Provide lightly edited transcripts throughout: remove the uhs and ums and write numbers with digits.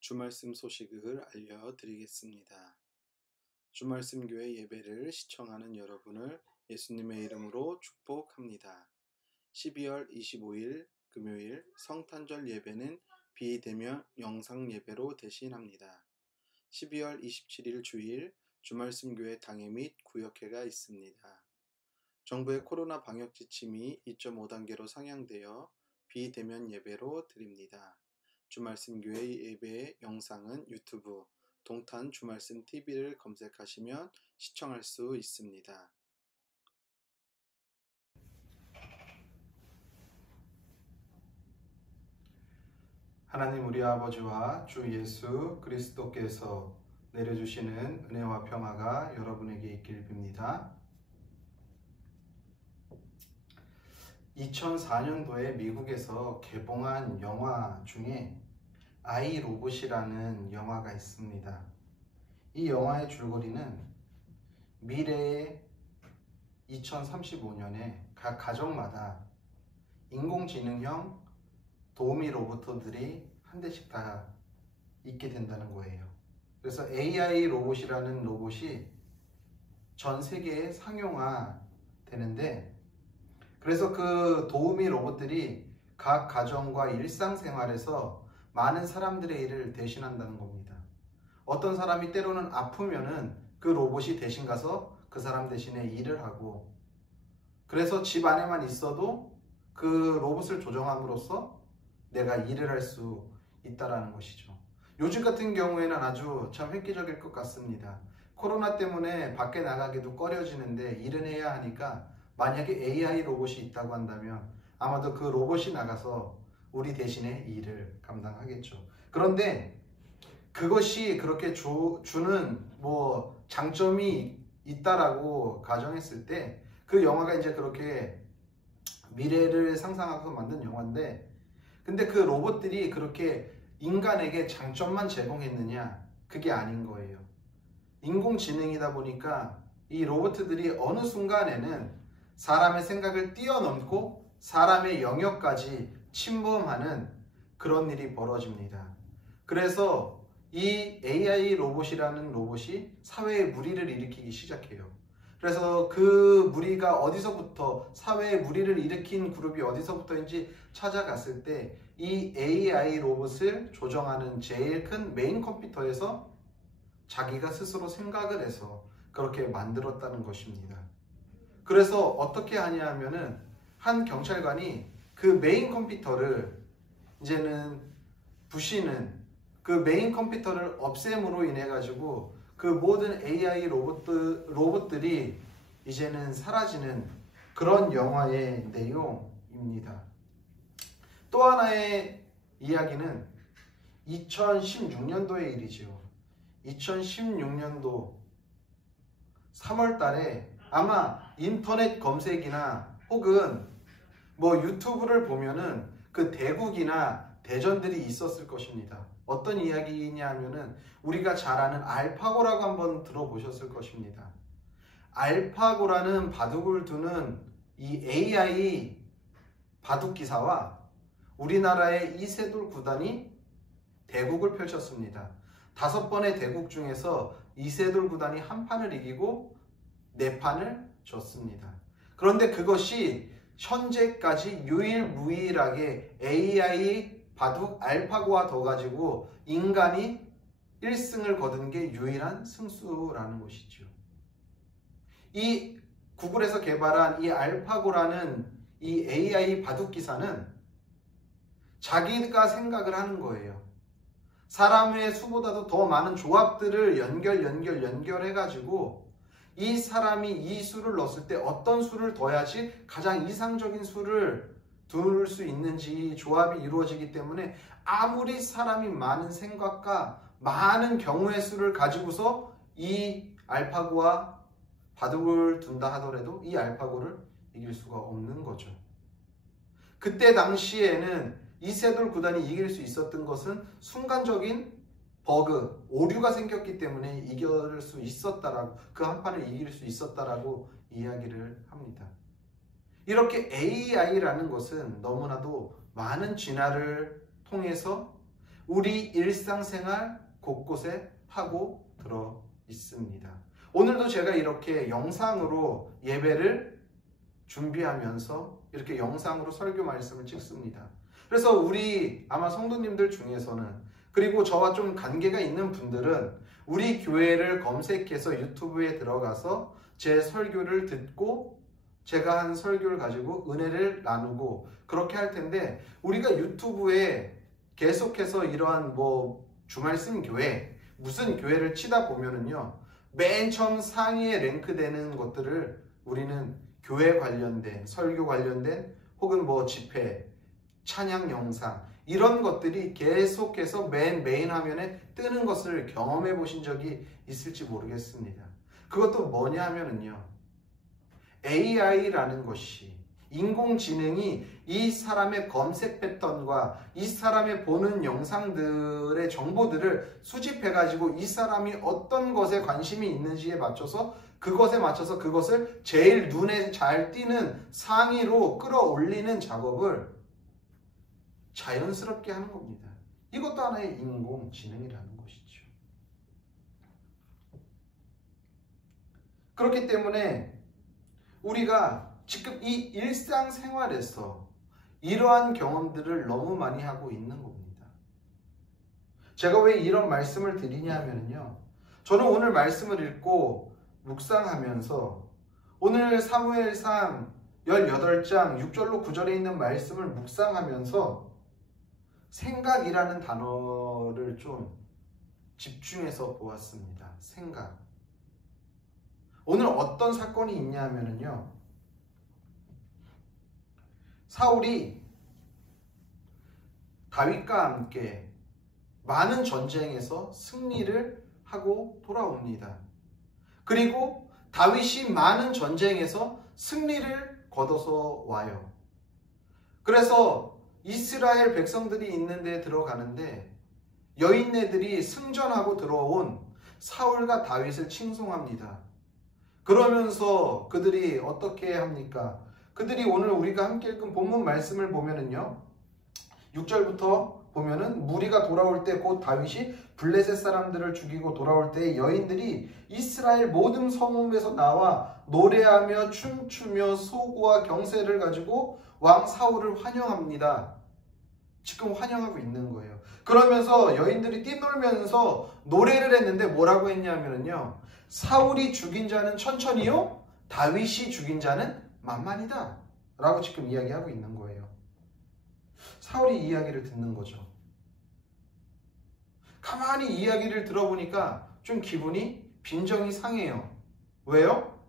주말씀 소식을 알려드리겠습니다. 주말씀 교회 예배를 시청하는 여러분을 예수님의 이름으로 축복합니다. 12월 25일 금요일 성탄절 예배는 비대면 영상 예배로 대신합니다. 12월 27일 주일 주말씀 교회 당회 및 구역회가 있습니다. 정부의 코로나 방역 지침이 2.5단계로 상향되어 비대면 예배로 드립니다. 주말씀 교회 예배 영상은 유튜브 동탄 주말씀 TV를 검색하시면 시청할 수 있습니다. 하나님 우리 아버지와 주 예수 그리스도께서 내려주시는 은혜와 평화가 여러분에게 있길 빕니다. 2004년도에 미국에서 개봉한 영화 중에 아이 로봇이라는 영화가 있습니다. 이 영화의 줄거리는 미래의 2035년에 각 가정마다 인공지능형 도우미 로봇들이 한 대씩 다 있게 된다는 거예요. 그래서 AI 로봇이라는 로봇이 전 세계에 상용화 되는데, 그래서 그 도우미 로봇들이 각 가정과 일상생활에서 많은 사람들의 일을 대신한다는 겁니다. 어떤 사람이 때로는 아프면은 그 로봇이 대신 가서 그 사람 대신에 일을 하고, 그래서 집 안에만 있어도 그 로봇을 조정함으로써 내가 일을 할 수 있다라는 것이죠. 요즘 같은 경우에는 아주 참 획기적일 것 같습니다. 코로나 때문에 밖에 나가기도 꺼려지는데 일은 해야 하니까 만약에 AI 로봇이 있다고 한다면 아마도 그 로봇이 나가서 우리 대신에 일을 감당하겠죠. 그런데 그것이 그렇게 주는 장점이 있다라고 가정했을 때 그 영화가 이제 그렇게 미래를 상상하고 만든 영화인데, 근데 그 로봇들이 그렇게 인간에게 장점만 제공했느냐? 그게 아닌 거예요. 인공지능이다 보니까 이 로봇들이 어느 순간에는 사람의 생각을 뛰어넘고 사람의 영역까지 침범하는 그런 일이 벌어집니다. 그래서 이 AI 로봇이라는 로봇이 사회에 무리를 일으키기 시작해요. 그래서 그 무리가 어디서부터, 사회에 무리를 일으킨 그룹이 어디서부터인지 찾아갔을 때 이 AI 로봇을 조정하는 제일 큰 메인 컴퓨터에서 자기가 스스로 생각을 해서 그렇게 만들었다는 것입니다. 그래서 어떻게 하냐 하면은 한 경찰관이 그 메인 컴퓨터를 이제는 부시는 그 메인 컴퓨터를 없앰으로 인해 가지고 그 모든 AI 로봇들이 이제는 사라지는 그런 영화의 내용입니다. 또 하나의 이야기는 2016년도의 일이죠. 2016년도 3월 달에 아마 인터넷 검색이나 혹은 유튜브를 보면은 그 대국이나 대전들이 있었을 것입니다. 어떤 이야기냐 하면은 우리가 잘 아는 알파고라고 한번 들어보셨을 것입니다. 알파고라는 바둑을 두는 이 AI 바둑 기사와 우리나라의 이세돌 구단이 대국을 펼쳤습니다. 5번의 대국 중에서 이세돌 구단이 한 판을 이기고 4판을 졌습니다. 그런데 그것이 현재까지 유일무이하게 AI 바둑 알파고와 더 가지고 인간이 1승을 거둔 게 유일한 승수라는 것이죠. 이 구글에서 개발한 이 알파고라는 이 AI 바둑 기사는 자기가 생각을 하는 거예요. 사람의 수보다도 더 많은 조합들을 연결해가지고 이 사람이 이 수를 넣었을 때 어떤 수를 둬야지 가장 이상적인 수를 둘 수 있는지 조합이 이루어지기 때문에 아무리 사람이 많은 생각과 많은 경우의 수를 가지고서 이 알파고와 바둑을 둔다 하더라도 이 알파고를 이길 수가 없는 거죠. 그때 당시에는 이세돌 구단이 이길 수 있었던 것은 순간적인 버그, 오류가 생겼기 때문에 이길 수 있었다라고, 그 한 판을 이길 수 있었다라고 이야기를 합니다. 이렇게 AI라는 것은 너무나도 많은 진화를 통해서 우리 일상생활 곳곳에 파고 들어 있습니다. 오늘도 제가 이렇게 영상으로 예배를 준비하면서 이렇게 영상으로 설교 말씀을 찍습니다. 그래서 우리 아마 성도님들 중에서는, 그리고 저와 좀 관계가 있는 분들은 우리 교회를 검색해서 유튜브에 들어가서 제 설교를 듣고 제가 한 설교를 가지고 은혜를 나누고 그렇게 할 텐데, 우리가 유튜브에 계속해서 이러한 주말씀 교회, 무슨 교회를 치다 보면은요, 맨 처음 상위에 랭크되는 것들을 우리는 교회 관련된, 설교 관련된, 혹은 집회, 찬양 영상, 이런 것들이 계속해서 메인 화면에 뜨는 것을 경험해 보신 적이 있을지 모르겠습니다. 그것도 뭐냐 하면은요, AI라는 것이, 인공지능이 이 사람의 검색 패턴과 이 사람의 보는 영상들의 정보들을 수집해가지고 이 사람이 어떤 것에 관심이 있는지에 맞춰서 그것에 맞춰서 그것을 제일 눈에 잘 띄는 상위로 끌어올리는 작업을 자연스럽게 하는 겁니다. 이것도 하나의 인공지능이라는 것이죠. 그렇기 때문에 우리가 지금 이 일상생활에서 이러한 경험들을 너무 많이 하고 있는 겁니다. 제가 왜 이런 말씀을 드리냐면요, 저는 오늘 말씀을 읽고 묵상하면서 오늘 사무엘상 18장 6절로 9절에 있는 말씀을 묵상하면서 생각이라는 단어를 좀 집중해서 보았습니다. 생각. 오늘 어떤 사건이 있냐면요, 사울이 다윗과 함께 많은 전쟁에서 승리를 하고 돌아옵니다. 그리고 다윗이 많은 전쟁에서 승리를 거둬서 와요. 그래서 이스라엘 백성들이 있는 데 들어가는데 여인네들이 승전하고 들어온 사울과 다윗을 칭송합니다. 그러면서 그들이 어떻게 합니까? 그들이 오늘 우리가 함께 읽은 본문 말씀을 보면은요, 6절부터 보면은 무리가 돌아올 때 곧 다윗이 블레셋 사람들을 죽이고 돌아올 때 여인들이 이스라엘 모든 성읍에서 나와 노래하며 춤추며 소고와 경세를 가지고 왕 사울을 환영합니다. 지금 환영하고 있는 거예요. 그러면서 여인들이 뛰놀면서 노래를 했는데 뭐라고 했냐면요, 사울이 죽인 자는 천천히요, 다윗이 죽인 자는 만만이다 라고 지금 이야기하고 있는 거예요. 사울이 이야기를 듣는 거죠. 가만히 이야기를 들어보니까 좀 기분이 빈정이 상해요. 왜요?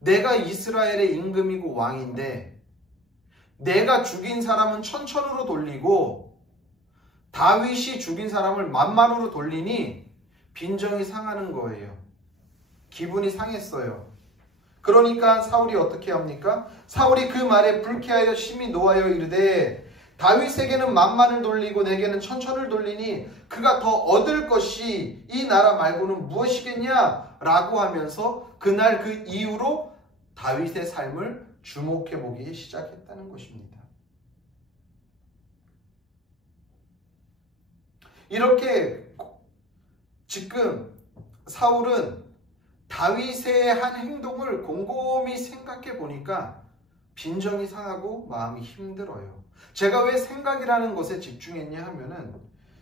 내가 이스라엘의 임금이고 왕인데 내가 죽인 사람은 천천으로 돌리고 다윗이 죽인 사람을 만만으로 돌리니 빈정이 상하는 거예요. 기분이 상했어요. 그러니까 사울이 어떻게 합니까? 사울이 그 말에 불쾌하여 심히 노하여 이르되 다윗에게는 만만을 돌리고 내게는 천천을 돌리니 그가 더 얻을 것이 이 나라 말고는 무엇이겠냐? 라고 하면서 그날 그 이후로 다윗의 삶을 주목해 보기 시작했다는 것입니다. 이렇게 지금 사울은 다윗의 한 행동을 곰곰이 생각해 보니까 빈정이 상하고 마음이 힘들어요. 제가 왜 생각이라는 것에 집중했냐 하면은,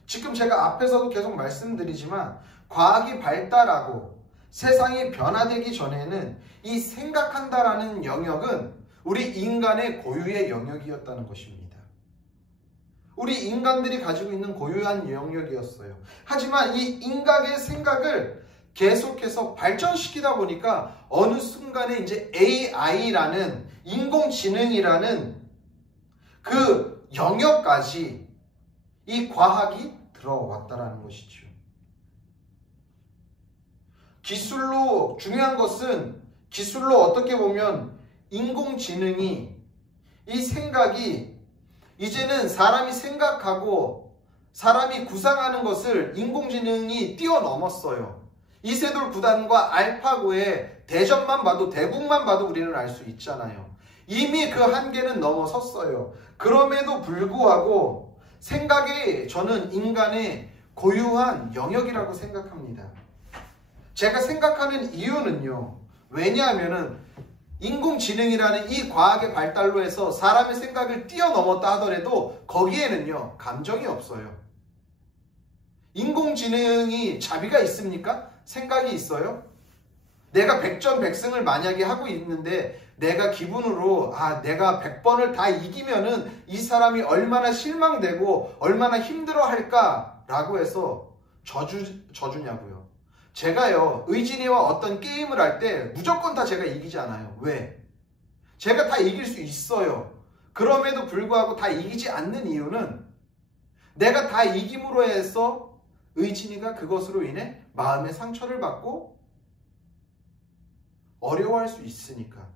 지금 제가 앞에서도 계속 말씀드리지만 과학이 발달하고 세상이 변화되기 전에는 이 생각한다라는 영역은 우리 인간의 고유의 영역이었다는 것입니다. 우리 인간들이 가지고 있는 고유한 영역이었어요. 하지만 이 인간의 생각을 계속해서 발전시키다 보니까 어느 순간에 이제 AI라는 인공지능이라는 그 영역까지 이 과학이 들어왔다라는 것이죠. 기술로 중요한 것은 기술로 어떻게 보면 인공지능이 이 생각이 이제는 사람이 생각하고 사람이 구상하는 것을 인공지능이 뛰어넘었어요. 이세돌 9단과 알파고의 대전만 봐도, 대국만 봐도 우리는 알 수 있잖아요. 이미 그 한계는 넘어섰어요. 그럼에도 불구하고 생각이 저는 인간의 고유한 영역이라고 생각합니다. 제가 생각하는 이유는요. 왜냐하면은 인공지능이라는 이 과학의 발달로 해서 사람의 생각을 뛰어넘었다 하더라도 거기에는요. 감정이 없어요. 인공지능이 자비가 있습니까? 생각이 있어요? 내가 100전 100승을 만약에 하고 있는데 내가 기분으로 내가 100번을 다 이기면은 이 사람이 얼마나 실망되고 얼마나 힘들어할까 라고 해서 저주냐고요. 제가요 의진이와 어떤 게임을 할 때 무조건 다 제가 이기지 않아요. 왜? 제가 다 이길 수 있어요. 그럼에도 불구하고 다 이기지 않는 이유는 내가 다 이김으로 해서 의진이가 그것으로 인해 마음의 상처를 받고 어려워할 수 있으니까.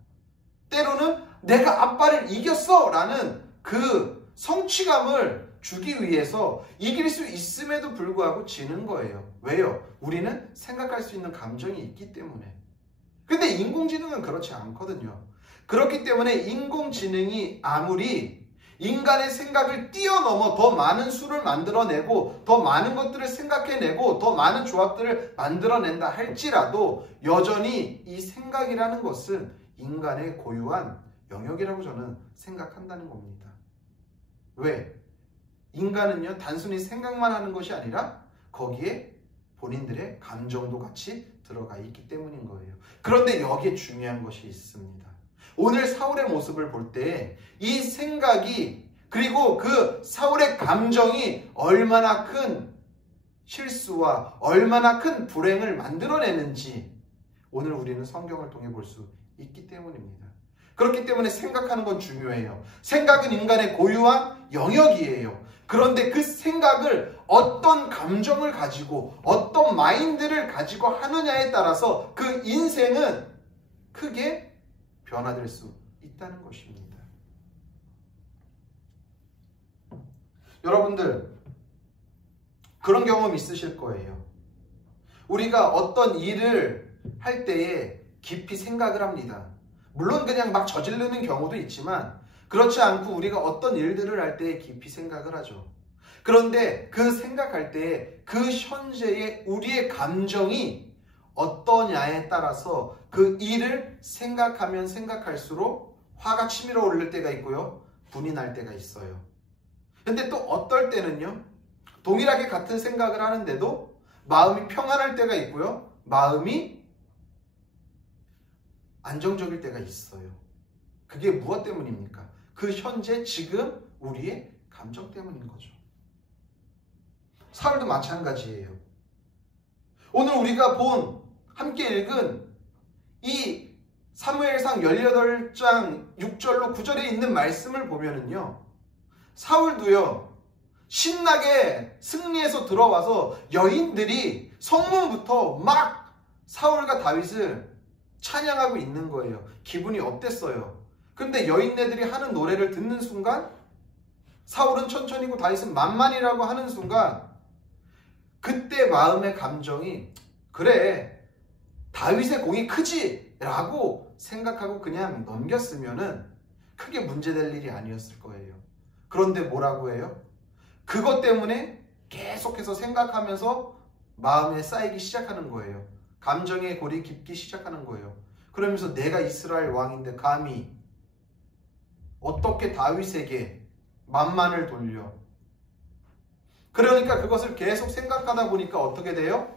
때로는 내가 아빠를 이겼어 라는 그 성취감을 주기 위해서 이길 수 있음에도 불구하고 지는 거예요. 왜요? 우리는 생각할 수 있는 감정이 있기 때문에. 근데 인공지능은 그렇지 않거든요. 그렇기 때문에 인공지능이 아무리 인간의 생각을 뛰어넘어 더 많은 수를 만들어내고 더 많은 것들을 생각해내고 더 많은 조합들을 만들어낸다 할지라도 여전히 이 생각이라는 것은 인간의 고유한 영역이라고 저는 생각한다는 겁니다. 왜? 인간은요 단순히 생각만 하는 것이 아니라 거기에 본인들의 감정도 같이 들어가 있기 때문인 거예요. 그런데 여기에 중요한 것이 있습니다. 오늘 사울의 모습을 볼 때 이 생각이 그리고 그 사울의 감정이 얼마나 큰 실수와 얼마나 큰 불행을 만들어내는지 오늘 우리는 성경을 통해 볼 수 있기 때문입니다. 그렇기 때문에 생각하는 건 중요해요. 생각은 인간의 고유한 영역이에요. 그런데 그 생각을 어떤 감정을 가지고 어떤 마인드를 가지고 하느냐에 따라서 그 인생은 크게 변화될 수 있다는 것입니다. 여러분들 그런 경험 있으실 거예요. 우리가 어떤 일을 할 때에 깊이 생각을 합니다. 물론 그냥 막 저지르는 경우도 있지만 그렇지 않고 우리가 어떤 일들을 할 때에 깊이 생각을 하죠. 그런데 그 생각할 때에 그 현재의 우리의 감정이 어떠냐에 따라서 그 일을 생각하면 생각할수록 화가 치밀어 오를 때가 있고요. 분이 날 때가 있어요. 근데 또 어떨 때는요. 동일하게 같은 생각을 하는데도 마음이 평안할 때가 있고요. 마음이 안정적일 때가 있어요. 그게 무엇 때문입니까? 그 현재 지금 우리의 감정 때문인 거죠. 사울도 마찬가지예요. 오늘 우리가 함께 읽은 이 사무엘상 18장 6절로 9절에 있는 말씀을 보면은요. 사울도요. 신나게 승리해서 들어와서 여인들이 성문부터 막 사울과 다윗을 찬양하고 있는 거예요. 기분이 어땠어요? 근데 여인네들이 하는 노래를 듣는 순간 사울은 천천히고 다윗은 만만이라고 하는 순간 그때 마음의 감정이 그래 다윗의 공이 크지 라고 생각하고 그냥 넘겼으면은 크게 문제될 일이 아니었을 거예요. 그런데 뭐라고 해요? 그것 때문에 계속해서 생각하면서 마음에 쌓이기 시작하는 거예요. 감정의 골이 깊기 시작하는 거예요. 그러면서 내가 이스라엘 왕인데 감히 어떻게 다윗에게 만만을 돌려. 그러니까 그것을 계속 생각하다 보니까 어떻게 돼요?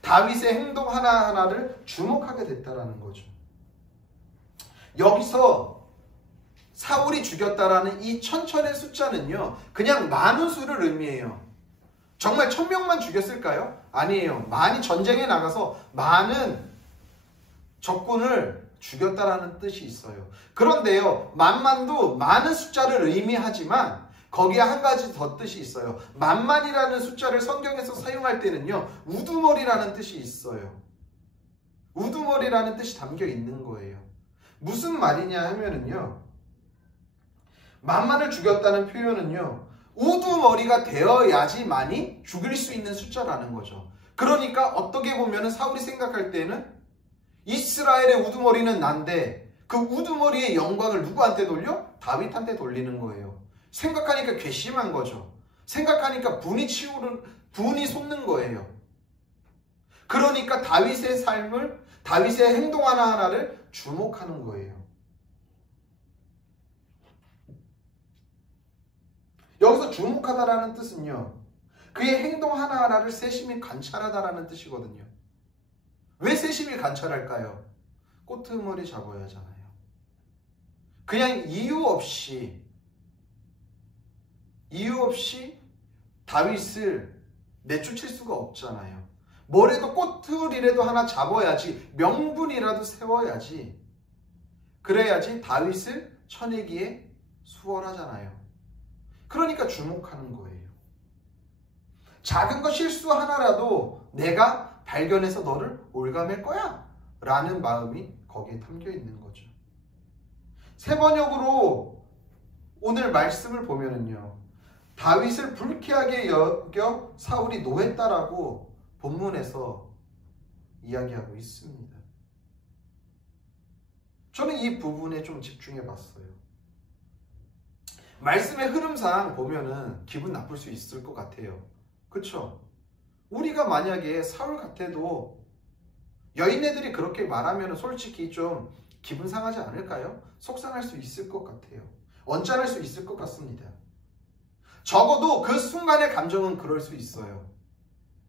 다윗의 행동 하나하나를 주목하게 됐다라는 거죠. 여기서 사울이 죽였다라는 이 1000의 숫자는요. 그냥 많은 수를 의미해요. 정말 1000명만 죽였을까요? 아니에요. 많이 전쟁에 나가서 많은 적군을 죽였다라는 뜻이 있어요. 그런데요. 만만도 많은 숫자를 의미하지만 거기에 한 가지 더 뜻이 있어요. 만만이라는 숫자를 성경에서 사용할 때는요. 우두머리라는 뜻이 있어요. 우두머리라는 뜻이 담겨 있는 거예요. 무슨 말이냐 하면은요. 만만을 죽였다는 표현은요. 우두머리가 되어야지만이 죽일 수 있는 숫자라는 거죠. 그러니까 어떻게 보면 사울이 생각할 때는 이스라엘의 우두머리는 난데 그 우두머리의 영광을 누구한테 돌려? 다윗한테 돌리는 거예요. 생각하니까 괘씸한 거죠. 생각하니까 분이 솟는 거예요. 그러니까 다윗의 삶을, 다윗의 행동 하나하나를 주목하는 거예요. 여기서 주목하다라는 뜻은요, 그의 행동 하나하나를 세심히 관찰하다라는 뜻이거든요. 왜 세심히 관찰할까요? 꼬트머리 잡아야 하잖아요. 그냥 이유 없이 다윗을 내쫓을 수가 없잖아요. 뭐래도 꼬투리라도 하나 잡아야지, 명분이라도 세워야지, 그래야지 다윗을 쳐내기에 수월하잖아요. 그러니까 주목하는 거예요. 작은 거 실수 하나라도 내가 발견해서 너를 올가맬 거야 라는 마음이 거기에 담겨 있는 거죠. 세 번역으로 오늘 말씀을 보면은요, 다윗을 불쾌하게 여겨 사울이 노했다라고 본문에서 이야기하고 있습니다. 저는 이 부분에 좀 집중해 봤어요. 말씀의 흐름상 보면은 기분 나쁠 수 있을 것 같아요. 그쵸? 우리가 만약에 사울 같아도 여인네들이 그렇게 말하면 솔직히 좀 기분 상하지 않을까요? 속상할 수 있을 것 같아요. 언짢을 수 있을 것 같습니다. 적어도 그 순간의 감정은 그럴 수 있어요.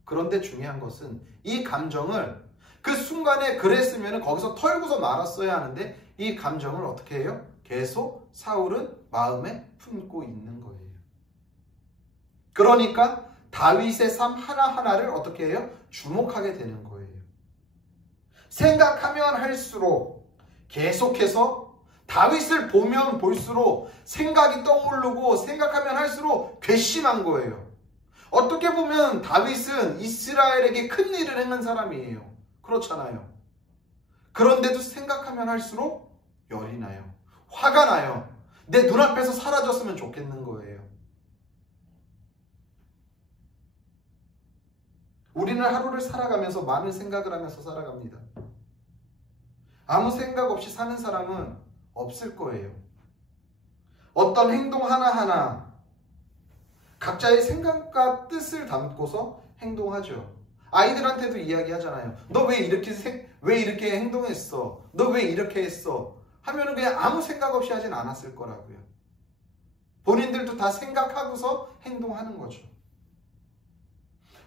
그런데 중요한 것은 이 감정을 그 순간에 그랬으면 거기서 털고서 말았어야 하는데 이 감정을 어떻게 해요? 계속 사울은 마음에 품고 있는 거예요. 그러니까 다윗의 삶 하나하나를 어떻게 해요? 주목하게 되는 거예요. 생각하면 할수록 계속해서 다윗을 보면 볼수록 생각이 떠오르고 생각하면 할수록 괘씸한 거예요. 어떻게 보면 다윗은 이스라엘에게 큰 일을 행한 사람이에요. 그렇잖아요. 그런데도 생각하면 할수록 열이 나요. 화가 나요. 내 눈앞에서 사라졌으면 좋겠는 거예요. 우리는 하루를 살아가면서 많은 생각을 하면서 살아갑니다. 아무 생각 없이 사는 사람은 없을 거예요. 어떤 행동 하나하나 각자의 생각과 뜻을 담고서 행동하죠. 아이들한테도 이야기하잖아요. 너 왜 이렇게 행동했어? 너 왜 이렇게 했어? 하면은 그냥 아무 생각 없이 하진 않았을 거라고요. 본인들도 다 생각하고서 행동하는 거죠.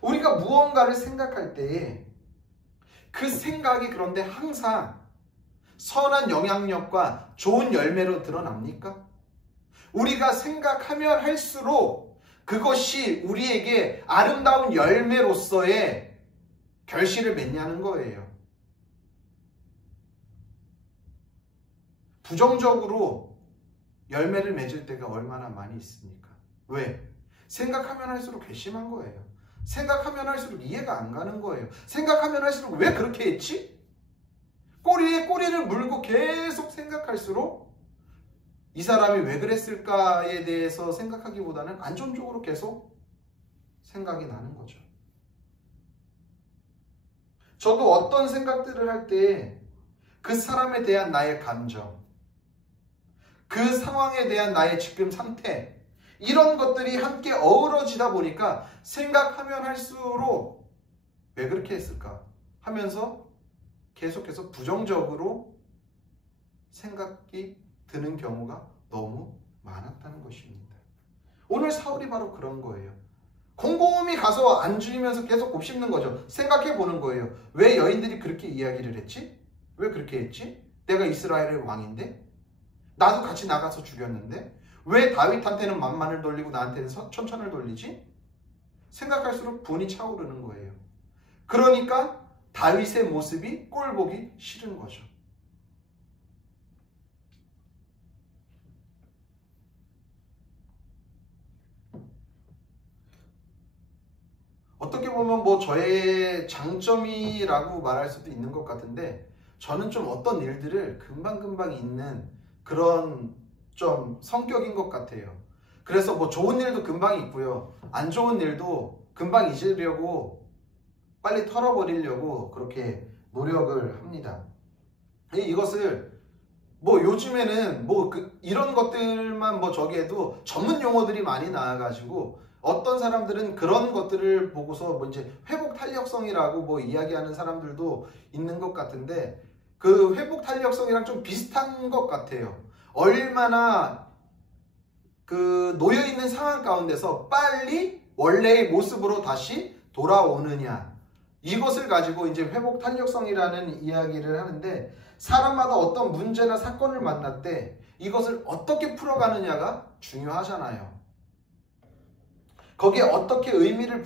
우리가 무언가를 생각할 때에 그 생각이 그런데 항상 선한 영향력과 좋은 열매로 드러납니까? 우리가 생각하면 할수록 그것이 우리에게 아름다운 열매로서의 결실을 맺냐는 거예요. 부정적으로 열매를 맺을 때가 얼마나 많이 있습니까? 왜? 생각하면 할수록 괘씸한 거예요. 생각하면 할수록 이해가 안 가는 거예요. 생각하면 할수록 왜 그렇게 했지? 꼬리에 꼬리를 물고 계속 생각할수록 이 사람이 왜 그랬을까에 대해서 생각하기보다는 안전적으로 계속 생각이 나는 거죠. 저도 어떤 생각들을 할 때 그 사람에 대한 나의 감정, 그 상황에 대한 나의 지금 상태, 이런 것들이 함께 어우러지다 보니까 생각하면 할수록 왜 그렇게 했을까 하면서 계속해서 부정적으로 생각이 드는 경우가 너무 많았다는 것입니다. 오늘 사울이 바로 그런 거예요. 곰곰이 가서 앉으면서 계속 곱씹는 거죠. 생각해 보는 거예요. 왜 여인들이 그렇게 이야기를 했지? 왜 그렇게 했지? 내가 이스라엘의 왕인데? 나도 같이 나가서 죽였는데? 왜 다윗한테는 만만을 돌리고 나한테는 천천을 돌리지? 생각할수록 분이 차오르는 거예요. 그러니까 다윗의 모습이 꼴 보기 싫은 거죠. 어떻게 보면 뭐 저의 장점이라고 말할 수도 있는 것 같은데, 저는 좀 어떤 일들을 금방금방 잊는 그런 좀 성격인 것 같아요. 그래서 뭐 좋은 일도 금방 있고요. 안 좋은 일도 금방 잊으려고 빨리 털어버리려고 그렇게 노력을 합니다. 이것을 뭐 요즘에는 뭐 이런 것들만 뭐 저기 해도 전문 용어들이 많이 나와가지고 어떤 사람들은 그런 것들을 보고서 뭐 이제 회복 탄력성이라고 뭐 이야기하는 사람들도 있는 것 같은데 그 회복 탄력성이랑 좀 비슷한 것 같아요. 얼마나 그 놓여있는 상황 가운데서 빨리 원래의 모습으로 다시 돌아오느냐, 이것을 가지고 이제 회복 탄력성이라는 이야기를 하는데, 사람마다 어떤 문제나 사건을 만날 때 이것을 어떻게 풀어가느냐가 중요하잖아요. 거기에 어떻게 의미를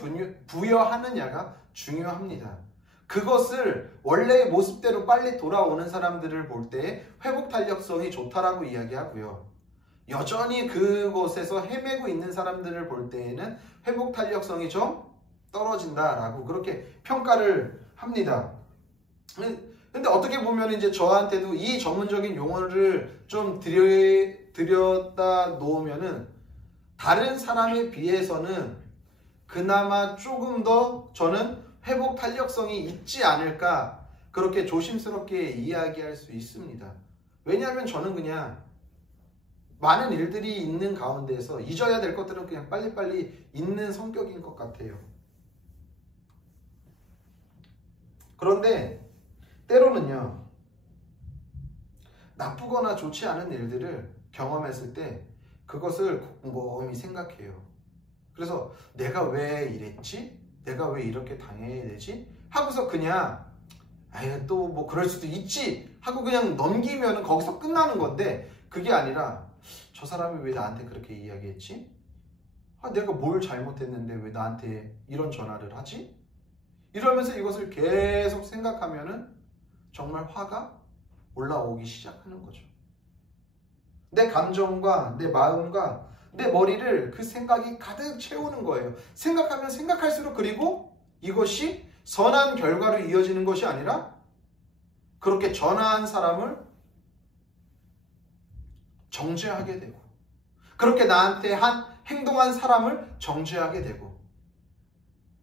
부여하느냐가 중요합니다. 그것을 원래의 모습대로 빨리 돌아오는 사람들을 볼 때 회복 탄력성이 좋다라고 이야기하고요. 여전히 그곳에서 헤매고 있는 사람들을 볼 때에는 회복 탄력성이 좀 떨어진다라고 그렇게 평가를 합니다. 근데 어떻게 보면 이제 저한테도 이 전문적인 용어를 좀 들여다 놓으면은 다른 사람에 비해서는 그나마 조금 더 저는 회복 탄력성이 있지 않을까 그렇게 조심스럽게 이야기할 수 있습니다. 왜냐하면 저는 그냥 많은 일들이 있는 가운데서 잊어야 될 것들은 그냥 빨리빨리 잊는 성격인 것 같아요. 그런데 때로는요, 나쁘거나 좋지 않은 일들을 경험했을 때 그것을 곰곰이 생각해요. 그래서 내가 왜 이랬지? 내가 왜 이렇게 당해야 되지? 하고서 그냥 또 뭐 그럴 수도 있지 하고 그냥 넘기면 거기서 끝나는 건데, 그게 아니라 저 사람이 왜 나한테 그렇게 이야기했지? 내가 뭘 잘못했는데 왜 나한테 이런 전화를 하지? 이러면서 이것을 계속 생각하면은 정말 화가 올라오기 시작하는 거죠. 내 감정과 내 마음과 내 머리를 그 생각이 가득 채우는 거예요. 생각하면 생각할수록, 그리고 이것이 선한 결과로 이어지는 것이 아니라 그렇게 전화한 사람을 정죄하게 되고, 그렇게 나한테 행동한 사람을 정죄하게 되고,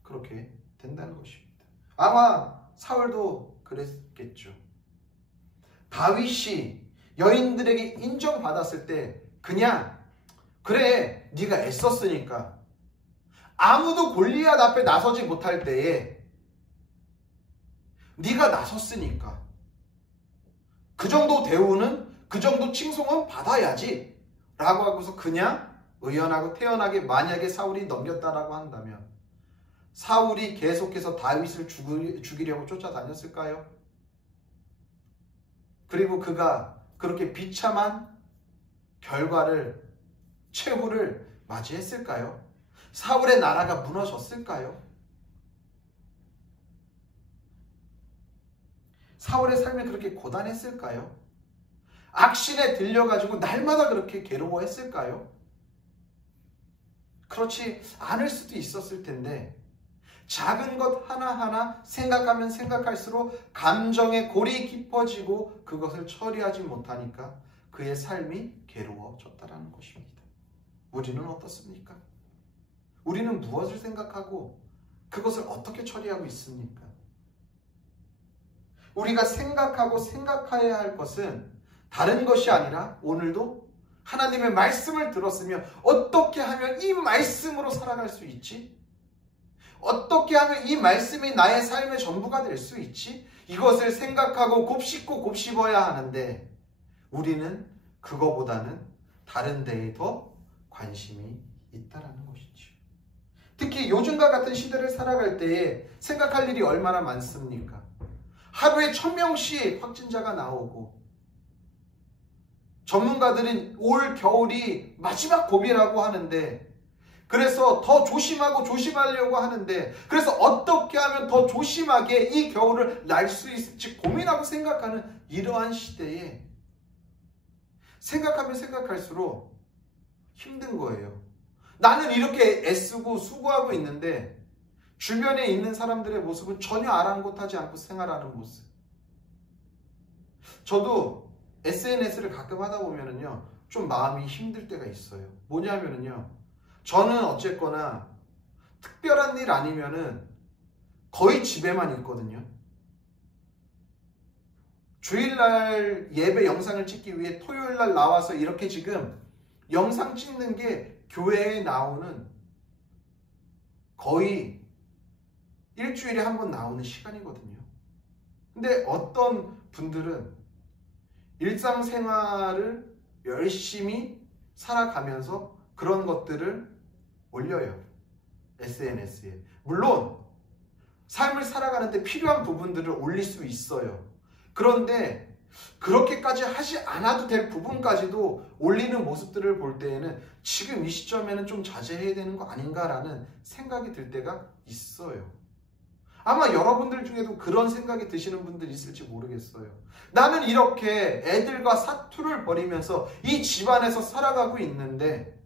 그렇게 된다는 것입니다. 아마 사울도 그랬겠죠. 다윗이 여인들에게 인정받았을 때 그냥 그래 네가 애썼으니까, 아무도 골리앗 앞에 나서지 못할 때에 네가 나섰으니까 그 정도 대우는, 그 정도 칭송은 받아야지 라고 하고서 그냥 의연하고 태연하게 만약에 사울이 넘겼다라고 한다면 사울이 계속해서 다윗을 죽이려고 쫓아다녔을까요? 그리고 그가 그렇게 비참한 결과를, 최후를 맞이했을까요? 사울의 나라가 무너졌을까요? 사울의 삶이 그렇게 고단했을까요? 악신에 들려가지고 날마다 그렇게 괴로워했을까요? 그렇지 않을 수도 있었을 텐데, 작은 것 하나하나 생각하면 생각할수록 감정의 골이 깊어지고 그것을 처리하지 못하니까 그의 삶이 괴로워졌다는 것입니다. 우리는 어떻습니까? 우리는 무엇을 생각하고 그것을 어떻게 처리하고 있습니까? 우리가 생각하고 생각해야 할 것은 다른 것이 아니라 오늘도 하나님의 말씀을 들었으면 어떻게 하면 이 말씀으로 살아갈 수 있지? 어떻게 하면 이 말씀이 나의 삶의 전부가 될 수 있지? 이것을 생각하고 곱씹고 곱씹어야 하는데, 우리는 그거보다는 다른 데에 더 관심이 있다라는 것이죠. 특히 요즘과 같은 시대를 살아갈 때에 생각할 일이 얼마나 많습니까? 하루에 1000명씩 확진자가 나오고, 전문가들은 올 겨울이 마지막 고비라고 하는데, 그래서 더 조심하고 조심하려고 하는데, 그래서 어떻게 하면 더 조심하게 이 겨울을 날 수 있을지 고민하고 생각하는 이러한 시대에 생각하면 생각할수록 힘든 거예요. 나는 이렇게 애쓰고 수고하고 있는데 주변에 있는 사람들의 모습은 전혀 아랑곳하지 않고 생활하는 모습. 저도 SNS를 가끔 하다 보면은요, 좀 마음이 힘들 때가 있어요. 뭐냐면요, 저는 어쨌거나 특별한 일 아니면은 거의 집에만 있거든요. 주일날 예배 영상을 찍기 위해 토요일날 나와서 이렇게 지금 영상 찍는 게 교회에 나오는 거의 일주일에 한 번 나오는 시간이거든요. 근데 어떤 분들은 일상생활을 열심히 살아가면서 그런 것들을 올려요. SNS에. 물론 삶을 살아가는데 필요한 부분들을 올릴 수 있어요. 그런데 그렇게까지 하지 않아도 될 부분까지도 올리는 모습들을 볼 때에는 지금 이 시점에는 좀 자제해야 되는 거 아닌가라는 생각이 들 때가 있어요. 아마 여러분들 중에도 그런 생각이 드시는 분들이 있을지 모르겠어요. 나는 이렇게 애들과 사투를 벌이면서 이 집안에서 살아가고 있는데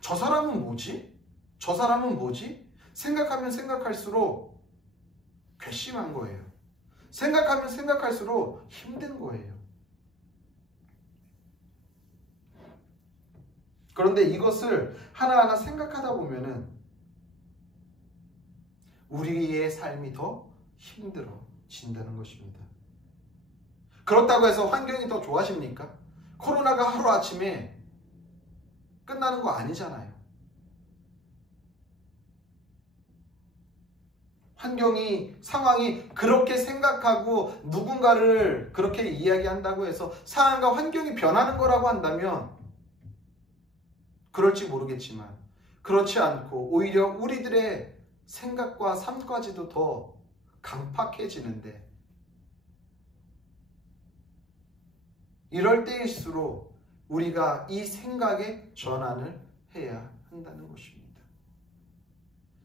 저 사람은 뭐지? 저 사람은 뭐지? 생각하면 생각할수록 괘씸한 거예요. 생각하면 생각할수록 힘든 거예요. 그런데 이것을 하나하나 생각하다 보면은 우리의 삶이 더 힘들어진다는 것입니다. 그렇다고 해서 환경이 더 좋아집니까? 코로나가 하루아침에 끝나는 거 아니잖아요. 환경이, 상황이 그렇게 생각하고 누군가를 그렇게 이야기한다고 해서 상황과 환경이 변하는 거라고 한다면 그럴지 모르겠지만 그렇지 않고 오히려 우리들의 생각과 삶까지도 더 강팍해지는데 이럴 때일수록 우리가 이 생각의 전환을 해야 한다는 것입니다.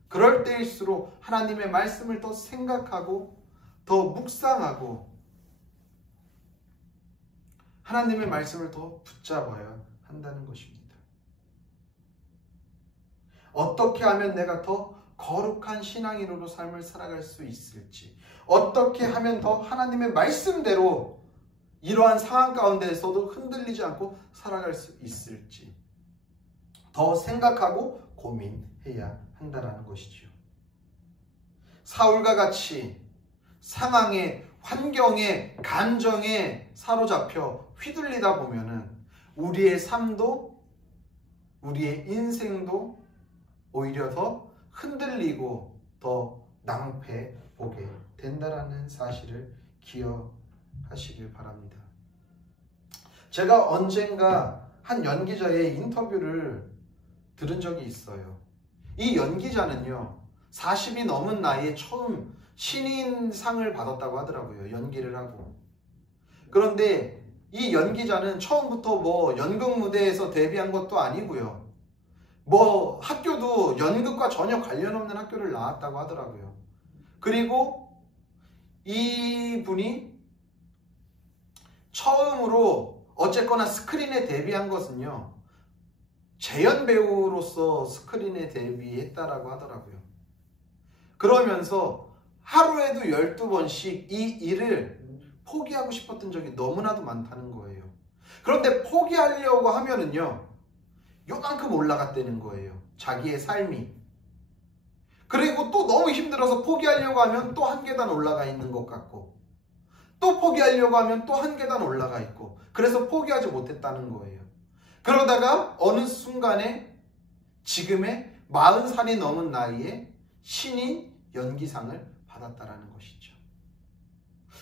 그럴 때일수록 하나님의 말씀을 더 생각하고 더 묵상하고 하나님의 말씀을 더 붙잡아야 한다는 것입니다. 어떻게 하면 내가 더 거룩한 신앙인으로 삶을 살아갈 수 있을지, 어떻게 하면 더 하나님의 말씀대로 이러한 상황 가운데에서도 흔들리지 않고 살아갈 수 있을지 더 생각하고 고민해야 한다는 것이죠. 사울과 같이 상황에, 환경에, 감정에 사로잡혀 휘둘리다 보면은 우리의 삶도 우리의 인생도 오히려 더 흔들리고 더 낭패 보게 된다는 사실을 기억하시길 바랍니다. 제가 언젠가 한 연기자의 인터뷰를 들은 적이 있어요. 이 연기자는요, 40이 넘은 나이에 처음 신인상을 받았다고 하더라고요. 연기를 하고. 그런데 이 연기자는 처음부터 뭐 연극 무대에서 데뷔한 것도 아니고요. 뭐 학교도 연극과 전혀 관련 없는 학교를 나왔다고 하더라고요. 그리고 이 분이 처음으로 어쨌거나 스크린에 데뷔한 것은요, 재연 배우로서 스크린에 데뷔했다라고 하더라고요. 그러면서 하루에도 12번씩 이 일을 포기하고 싶었던 적이 너무나도 많다는 거예요. 그런데 포기하려고 하면은요, 요만큼 올라갔다는 거예요. 자기의 삶이. 그리고 또 너무 힘들어서 포기하려고 하면 또 한 계단 올라가 있는 것 같고, 또 포기하려고 하면 또 한 계단 올라가 있고, 그래서 포기하지 못했다는 거예요. 그러다가 어느 순간에 지금의 40살이 넘은 나이에 신인 연기상을 받았다라는 것이죠.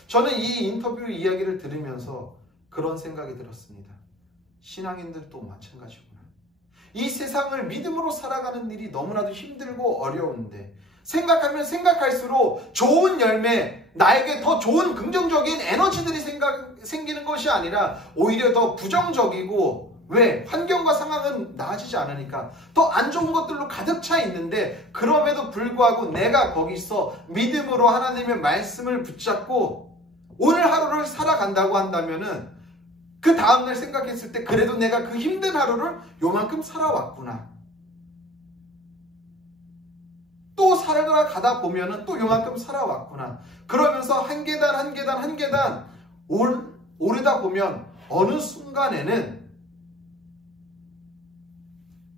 저는 이 인터뷰 이야기를 들으면서 그런 생각이 들었습니다. 신앙인들도 마찬가지구나. 이 세상을 믿음으로 살아가는 일이 너무나도 힘들고 어려운데 생각하면 생각할수록 좋은 열매, 나에게 더 좋은 긍정적인 에너지들이 생기는 것이 아니라 오히려 더 부정적이고, 왜? 환경과 상황은 나아지지 않으니까 더 안 좋은 것들로 가득 차 있는데, 그럼에도 불구하고 내가 거기서 믿음으로 하나님의 말씀을 붙잡고 오늘 하루를 살아간다고 한다면은 그 다음날 생각했을 때 그래도 내가 그 힘든 하루를 요만큼 살아왔구나. 또 살아가다 보면은 또 요만큼 살아왔구나. 그러면서 한 계단 한 계단 한 계단 오르다 보면 어느 순간에는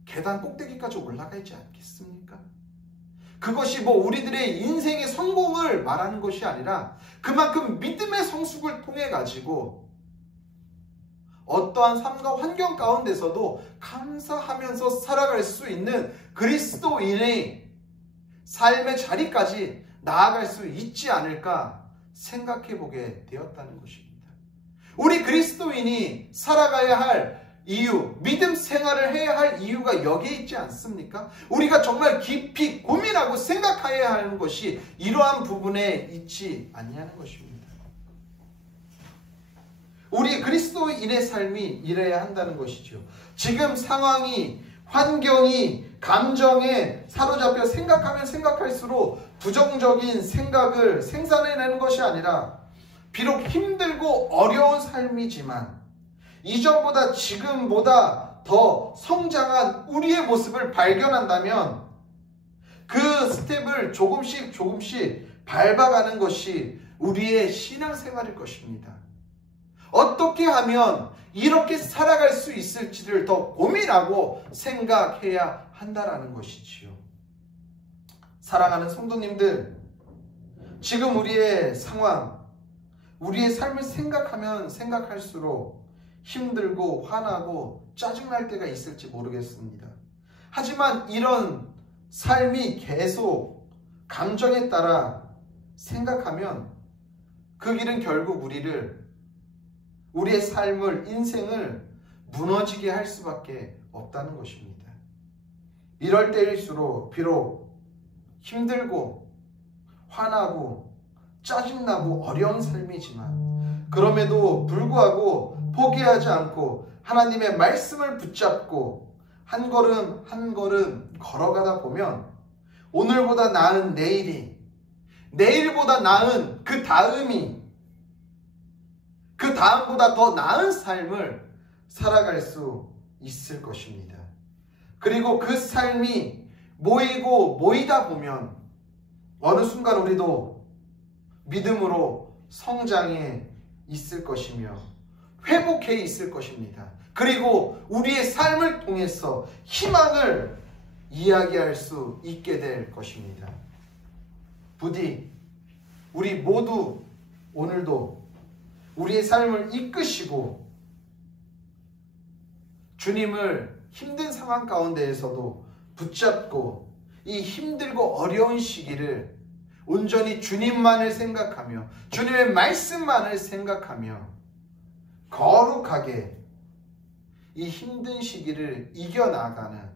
계단 꼭대기까지 올라가 있지 않겠습니까? 그것이 뭐 우리들의 인생의 성공을 말하는 것이 아니라 그만큼 믿음의 성숙을 통해 가지고 어떠한 삶과 환경 가운데서도 감사하면서 살아갈 수 있는 그리스도인의 삶의 자리까지 나아갈 수 있지 않을까 생각해 보게 되었다는 것입니다. 우리 그리스도인이 살아가야 할 이유, 믿음 생활을 해야 할 이유가 여기에 있지 않습니까? 우리가 정말 깊이 고민하고 생각해야 하는 것이 이러한 부분에 있지 않냐는 것입니다. 우리 그리스도인의 삶이 이래야 한다는 것이죠. 지금 상황이, 환경이, 감정에 사로잡혀 생각하면 생각할수록 부정적인 생각을 생산해내는 것이 아니라 비록 힘들고 어려운 삶이지만 이전보다 지금보다 더 성장한 우리의 모습을 발견한다면 그 스텝을 조금씩 밟아가는 것이 우리의 신앙생활일 것입니다. 어떻게 하면 이렇게 살아갈 수 있을지를 더 고민하고 생각해야 한다라는 것이지요. 사랑하는 성도님들, 지금 우리의 상황, 우리의 삶을 생각하면 생각할수록 힘들고 화나고 짜증날 때가 있을지 모르겠습니다. 하지만 이런 삶이 계속 감정에 따라 생각하면 그 길은 결국 우리의 삶을, 인생을 무너지게 할 수밖에 없다는 것입니다. 이럴 때일수록 비록 힘들고 화나고 짜증나고 어려운 삶이지만 그럼에도 불구하고 포기하지 않고 하나님의 말씀을 붙잡고 한 걸음 한 걸음 걸어가다 보면 오늘보다 나은 내일이, 내일보다 나은 그 다음이, 그 다음보다 더 나은 삶을 살아갈 수 있을 것입니다. 그리고 그 삶이 모이다 보면 어느 순간 우리도 믿음으로 성장해 있을 것이며 회복해 있을 것입니다. 그리고 우리의 삶을 통해서 희망을 이야기할 수 있게 될 것입니다. 부디 우리 모두 오늘도 우리의 삶을 이끄시고 주님을 힘든 상황 가운데에서도 붙잡고 이 힘들고 어려운 시기를 온전히 주님만을 생각하며 주님의 말씀만을 생각하며 거룩하게 이 힘든 시기를 이겨나가는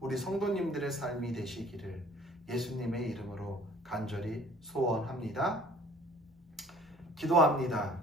우리 성도님들의 삶이 되시기를 예수님의 이름으로 간절히 소원합니다. 기도합니다.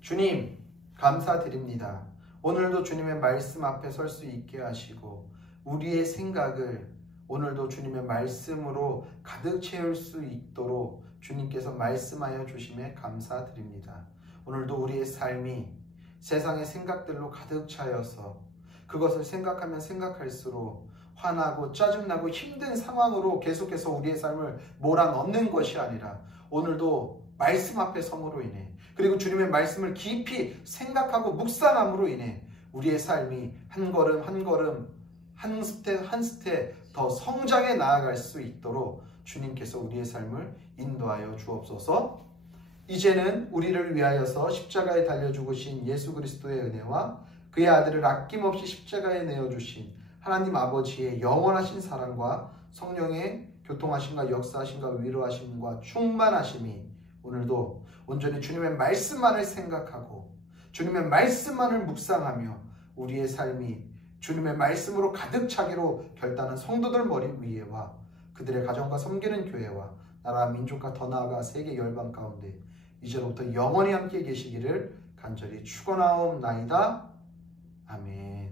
주님, 감사드립니다. 오늘도 주님의 말씀 앞에 설 수 있게 하시고 우리의 생각을 오늘도 주님의 말씀으로 가득 채울 수 있도록 주님께서 말씀하여 주심에 감사드립니다. 오늘도 우리의 삶이 세상의 생각들로 가득 차여서 그것을 생각하면 생각할수록 화나고 짜증나고 힘든 상황으로 계속해서 우리의 삶을 몰아넣는 것이 아니라 오늘도 말씀 앞에 섬으로 인해 그리고 주님의 말씀을 깊이 생각하고 묵상함으로 인해 우리의 삶이 한 걸음 한 걸음 한 스텝 한 스텝 더 성장해 나아갈 수 있도록 주님께서 우리의 삶을 인도하여 주옵소서. 이제는 우리를 위하여서 십자가에 달려 죽으신 예수 그리스도의 은혜와 그의 아들을 아낌없이 십자가에 내어주신 하나님 아버지의 영원하신 사랑과 성령의 교통하심과 역사하심과 위로하심과 충만하심이 오늘도 온전히 주님의 말씀만을 생각하고 주님의 말씀만을 묵상하며 우리의 삶이 주님의 말씀으로 가득 차기로 결단한 성도들 머리 위에와 그들의 가정과 섬기는 교회와 나라 민족과 더 나아가 세계 열방 가운데 이제로부터 영원히 함께 계시기를 간절히 축원하옵나이다. 아멘.